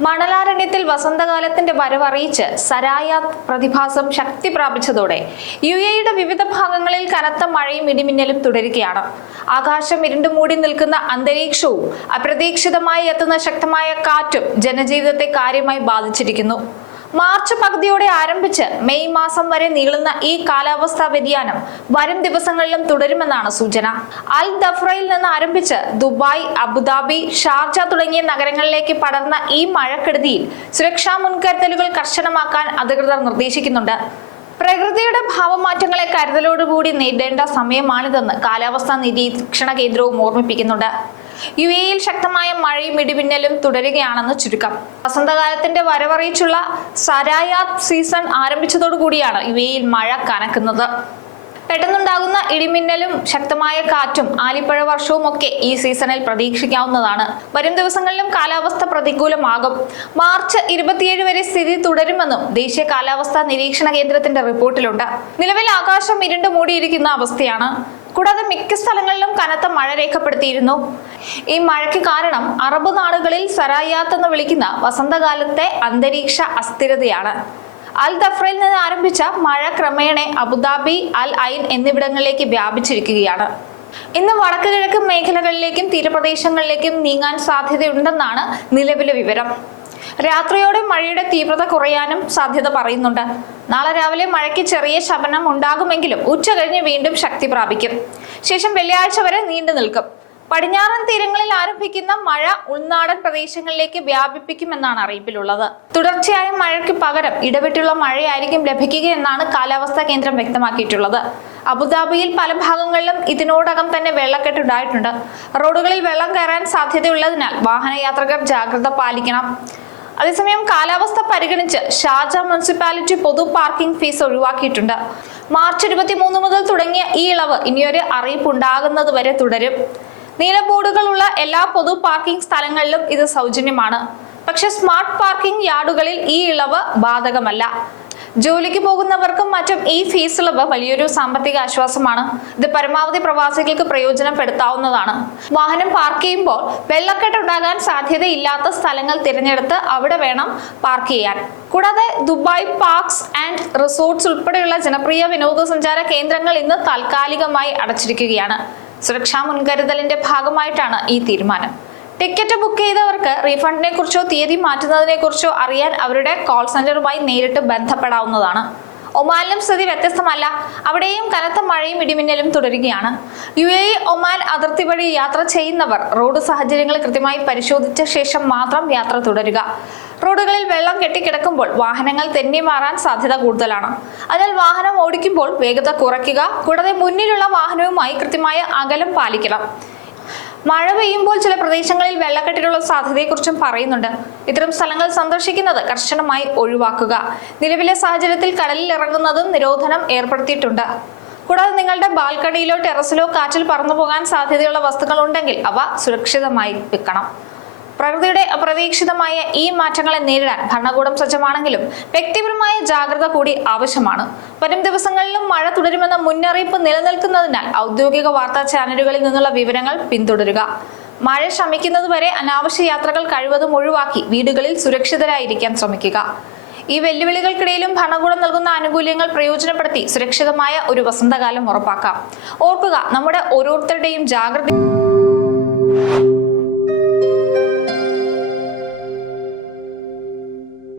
മണലാരണ്യത്തിൽ വസന്തകാലത്തിന്റെ വരവറിയിച്ച് സരായാത്ത് പ്രതിഭാസം ശക്തി പ്രാപിച്ചതോടെ യുഎഇയുടെ വിവിധ ഭാഗങ്ങളിൽ കനത്ത മഴയും ഇടിമിന്നലും തുടരുകയാണ്. ആകാശം ഇരുണ്ടുമൂടി നിൽക്കുന്ന അന്തരീക്ഷവും അപ്രതീക്ഷിതമായി എത്തുന്ന ശക്തമായ കാറ്റും ജനജീവിതത്തെ കാര്യമായി ബാധിച്ചിരിക്കുന്നു. മാർച്ച് പകുതിയോടെ ആരംഭിച്ച് മെയ് മാസം വരെ നീളുന്ന ഈ കാലാവസ്ഥാ വ്യതിയാനം വരും ദിവസങ്ങളിലും തുടരുമെന്നാണ് സൂചന. അൽ ദഫ്രയിൽ നിന്ന് ആരംഭിച്ച് ദുബായ്, അബുദാബി, ഷാർജ തുടങ്ങിയ നഗരങ്ങളിലേക്ക് പടർന്ന ഈ മഴക്കെടുതിയിൽ സുരക്ഷാ മുൻകരുതലുകൾ കർശനമാക്കാൻ അധികൃതർ നിർദ്ദേശിക്കുന്നുണ്ട്. പ്രകൃതിയുടെ ഭാവമാറ്റങ്ങളെ കരുതലോടുകൂടി നേരിടേണ്ട സമയമാണിതെന്ന് കാലാവസ്ഥാ നിരീക്ഷണ കേന്ദ്രവും ഓർമ്മിപ്പിക്കുന്നുണ്ട്. യുഎഇയിൽ ശക്തമായ മഴയും ഇടിമിന്നലും തുടരുകയാണെന്ന് ചുരുക്കം. വസന്തകാലത്തിന്റെ വരവറിയിച്ചുള്ള സരായാത്ത് സീസൺ ആരംഭിച്ചതോടുകൂടിയാണ് യുഎഇയിൽ മഴ കനക്കുന്നത്. പെട്ടെന്നുണ്ടാകുന്ന ഇടിമിന്നലും ശക്തമായ കാറ്റും ആലിപ്പഴ വർഷവും ഒക്കെ ഈ സീസണിൽ പ്രതീക്ഷിക്കാവുന്നതാണ്. വരും ദിവസങ്ങളിലും കാലാവസ്ഥ പ്രതികൂലമാകും. മാർച്ച് 27 വരെ സ്ഥിതി തുടരുമെന്നും ദേശീയ കാലാവസ്ഥാ നിരീക്ഷണ കേന്ദ്രത്തിന്റെ റിപ്പോർട്ടിലുണ്ട്. നിലവിൽ ആകാശം ഇരുണ്ടു മൂടിയിരിക്കുന്ന അവസ്ഥയാണ്. കൂടാതെ മിക്ക സ്ഥലങ്ങളിലും കനത്ത മഴ രേഖപ്പെടുത്തിയിരുന്നു. ഈ മഴയ്ക്ക് കാരണം അറബ് നാടുകളിൽ സരായാത്ത് എന്ന് വിളിക്കുന്ന വസന്തകാലത്തെ അന്തരീക്ഷ അസ്ഥിരതയാണ്. അൽ ദഫ്രയിൽ നിന്ന് ആരംഭിച്ച മഴ ക്രമേണ അബുദാബി, അൽ ഐൻ എന്നിവിടങ്ങളിലേക്ക് വ്യാപിച്ചിരിക്കുകയാണ്. ഇന്ന് വടക്ക് കിഴക്കൻ മേഖലകളിലേക്കും തീരപ്രദേശങ്ങളിലേക്കും നീങ്ങാൻ സാധ്യതയുണ്ടെന്നാണ് നിലവിലെ വിവരം. രാത്രിയോടെ മഴയുടെ തീവ്രത കുറയാനും സാധ്യത പറയുന്നുണ്ട്. നാളെ രാവിലെ മഴയ്ക്ക് ചെറിയ ശമനം ഉണ്ടാകുമെങ്കിലും ഉച്ച കഴിഞ്ഞ് വീണ്ടും ശക്തി പ്രാപിക്കും. ശേഷം വെള്ളിയാഴ്ച വരെ നീണ്ടു നിൽക്കും. പടിഞ്ഞാറൻ തീരങ്ങളിൽ ആരംഭിക്കുന്ന മഴ ഉൾനാടൻ പ്രദേശങ്ങളിലേക്ക് വ്യാപിപ്പിക്കുമെന്നാണ് അറിയിപ്പിലുള്ളത്. തുടർച്ചയായ മഴയ്ക്ക് പകരം ഇടവിട്ടുള്ള മഴയായിരിക്കും ലഭിക്കുകയെന്നാണ് കാലാവസ്ഥാ കേന്ദ്രം വ്യക്തമാക്കിയിട്ടുള്ളത്. അബുദാബിയിൽ പല ഭാഗങ്ങളിലും ഇതിനോടകം തന്നെ വെള്ളക്കെട്ടുണ്ടായിട്ടുണ്ട്. റോഡുകളിൽ വെള്ളം കയറാൻ സാധ്യതയുള്ളതിനാൽ വാഹനയാത്രികർ ജാഗ്രത പാലിക്കണം. അതേസമയം കാലാവസ്ഥ പരിഗണിച്ച് ഷാർജ മുനിസിപ്പാലിറ്റി പൊതു പാർക്കിംഗ് ഫീസ് ഒഴിവാക്കിയിട്ടുണ്ട്. മാർച്ച് 23 മുതൽ തുടങ്ങിയ ഈ ഇളവ് ഇനിയൊരു അറിയിപ്പ് ഉണ്ടാകുന്നതുവരെ തുടരും. നീല ബോർഡുകളുള്ള എല്ലാ പൊതു പാർക്കിംഗ് സ്ഥലങ്ങളിലും ഇത് സൗജന്യമാണ്. പക്ഷെ സ്മാർട്ട് പാർക്കിംഗ് യാർഡുകളിൽ ഈ ഇളവ് ബാധകമല്ല. ജോലിക്ക് പോകുന്നവർക്കും മറ്റും ഈ ഫീസ് ഇളവ് വലിയൊരു സാമ്പത്തിക ആശ്വാസമാണ്. ഇത് പരമാവധി പ്രവാസികൾക്ക് പ്രയോജനപ്പെടുത്താവുന്നതാണ്. വാഹനം പാർക്ക് ചെയ്യുമ്പോൾ വെള്ളക്കെട്ടുണ്ടാകാൻ സാധ്യതയില്ലാത്ത സ്ഥലങ്ങൾ തിരഞ്ഞെടുത്ത് അവിടെ വേണം പാർക്ക് ചെയ്യാൻ. കൂടാതെ ദുബായ് പാർക്സ് ആൻഡ് റിസോർട്ട്സ് ഉൾപ്പെടെയുള്ള ജനപ്രിയ വിനോദസഞ്ചാര കേന്ദ്രങ്ങൾ ഇന്ന് താൽക്കാലികമായി അടച്ചിരിക്കുകയാണ്. സുരക്ഷാ മുൻകരുതലിന്റെ ഭാഗമായിട്ടാണ് ഈ തീരുമാനം. ടിക്കറ്റ് ബുക്ക് ചെയ്തവർക്ക് റീഫണ്ടിനെ കുറിച്ചോ തീയതി മാറ്റുന്നതിനെ കുറിച്ചോ അറിയാൻ അവരുടെ കോൾ സെന്ററുമായി നേരിട്ട് ബന്ധപ്പെടാവുന്നതാണ്. ഒമാനിലും സ്ഥിതി വ്യത്യസ്തമല്ല. അവിടെയും കനത്ത മഴയും ഇടിമിന്നലും തുടരുകയാണ്. യുഎഇ ഒമാൻ അതിർത്തി വഴി യാത്ര ചെയ്യുന്നവർ റോഡ് സാഹചര്യങ്ങൾ കൃത്യമായി പരിശോധിച്ച ശേഷം മാത്രം യാത്ര തുടരുക. റോഡുകളിൽ വെള്ളം കെട്ടിക്കിടക്കുമ്പോൾ വാഹനങ്ങൾ തെന്നി മാറാൻ സാധ്യത കൂടുതലാണ്. അതിനാൽ വാഹനം ഓടിക്കുമ്പോൾ വേഗത കുറയ്ക്കുക. കൂടാതെ മുന്നിലുള്ള വാഹനവുമായി കൃത്യമായ അകലം പാലിക്കണം. മഴ പെയ്യുമ്പോൾ ചില പ്രദേശങ്ങളിൽ വെള്ളക്കെട്ടിനുള്ള സാധ്യതയെക്കുറിച്ചും പറയുന്നുണ്ട്. ഇത്തരം സ്ഥലങ്ങൾ സന്ദർശിക്കുന്നത് കർശനമായി ഒഴിവാക്കുക. നിലവിലെ സാഹചര്യത്തിൽ കടലിൽ ഇറങ്ങുന്നതും നിരോധനം ഏർപ്പെടുത്തിയിട്ടുണ്ട്. കൂടാതെ നിങ്ങളുടെ ബാൽക്കണിയിലോ ടെറസിലോ കാറ്റിൽ പറന്നു പോകാൻ സാധ്യതയുള്ള വസ്തുക്കൾ ഉണ്ടെങ്കിൽ അവ സുരക്ഷിതമായി വെക്കണം. പ്രകൃതിയുടെ അപ്രതീക്ഷിതമായ ഈ മാറ്റങ്ങളെ നേരിടാൻ ഭരണകൂടം സജ്ജമാണെങ്കിലും വ്യക്തിപരമായ ജാഗ്രത കൂടി ആവശ്യമാണ്. വരും ദിവസങ്ങളിലും മഴ തുടരുമെന്ന മുന്നറിയിപ്പ് നിലനിൽക്കുന്നതിനാൽ ഔദ്യോഗിക വാർത്താ ചാനലുകളിൽ നിന്നുള്ള വിവരങ്ങൾ പിന്തുടരുക. മഴ ശമിക്കുന്നതുവരെ അനാവശ്യ യാത്രകൾ കഴിവതും ഒഴിവാക്കി വീടുകളിൽ സുരക്ഷിതരായിരിക്കാൻ ശ്രമിക്കുക. ഈ വെല്ലുവിളികൾക്കിടയിലും ഭരണകൂടം നൽകുന്ന ആനുകൂല്യങ്ങൾ പ്രയോജനപ്പെടുത്തി സുരക്ഷിതമായ ഒരു വസന്തകാലം ഉറപ്പാക്കാം. ഓർക്കുക, നമ്മുടെ ഓരോരുത്തരുടെയും ജാഗ്രത